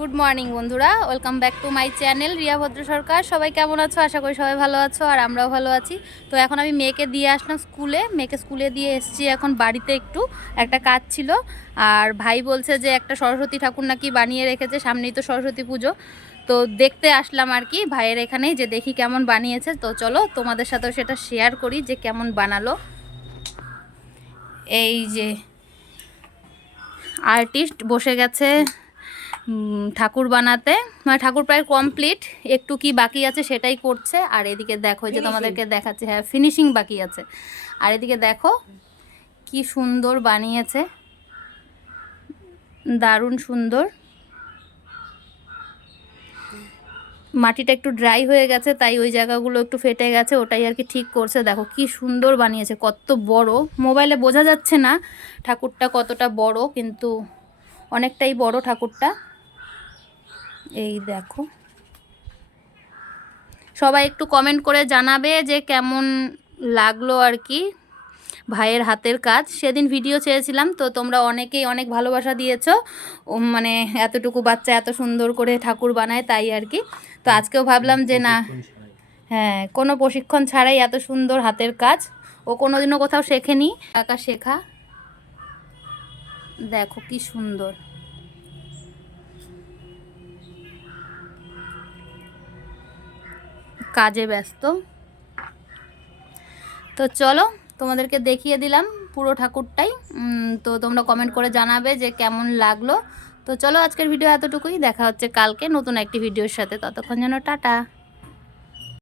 Good morning বন্ধুরা। Welcome back to my channel Riya Bhadra Sarkar সবাই কেমন আছো? আশা করি সবাই ভালো আছো, আর আমরাও ভালো আছি। তো এখন আমি মেয়েকে দিয়ে আসলাম স্কুলে। মেয়েকে স্কুলে দিয়ে এসেছি এখন বাড়িতে একটু। একটা কাজ ছিল। আর ভাই বলছে যে একটা সরস্বতী ঠাকুর নাকি বানিয়ে রেখেছে, সামনেই তো সরস্বতী পুজো। তো দেখতে আসলাম আর কি ভাইয়ের এখানেই যে দেখি কেমন বানিয়েছে। তো চলো তোমাদের সাথেও সেটা শেয়ার করি যে কেমন বানালো। এই যে আর্টিস্ট বসে গেছে। ঠাকুর বানাতে। মানে ঠাকুর প্রায় কমপ্লিট একটু কি বাকি আছে সেটাই করছে। আর এদিকে দেখো যে তোমাদেরকে দেখাচ্ছে হ্যাঁ ফিনিশিং বাকি আছে। আর এদিকে দেখো কি সুন্দর বানিয়েছে। দারুণ সুন্দর। মাটিটা একটু ড্রাই হয়ে গেছে তাই ওই জায়গাগুলো একটু ফেটে গেছে ওটাই আর কি ঠিক করছে। দেখো কি সুন্দর বানিয়েছে কত বড়। মোবাইলে বোঝা যাচ্ছে না ঠাকুরটা কতটা বড় কিন্তু অনেকটাই বড় ঠাকুরটা। এই দেখো। সবাই একটু কমেন্ট করে জানাবে যে কেমন লাগল আর কি ভাইয়ের হাতের কাজ। সেদিন ভিডিও চেয়েছিলাম, তো তোমরা অনেকেই অনেক ভালোবাসা দিয়েছ। মানে এতটুকু বাচ্চা এত সুন্দর করে ঠাকুর বানায় তাই আর কি। তো আজকেও ভাবলাম যে না হ্যাঁ কোনো প্রশিক্ষণ ছাড়াই এত সুন্দর হাতের কাজ। ও কোনোদিনও কোথাও শেখেনি। একা শেখা। দেখো কি সুন্দর। কাজে ব্যস্ত। তো চলো, তোমাদেরকে দেখিয়ে দিলাম পুরো ঠাকুরটাই। তো তোমরা কমেন্ট করে জানাবে যে কেমন লাগল। তো চলো আজকের ভিডিও এতটুকুই। দেখা হচ্ছে কালকে নতুন একটি ভিডিওর সাথে। ততক্ষণ যেন টাটা।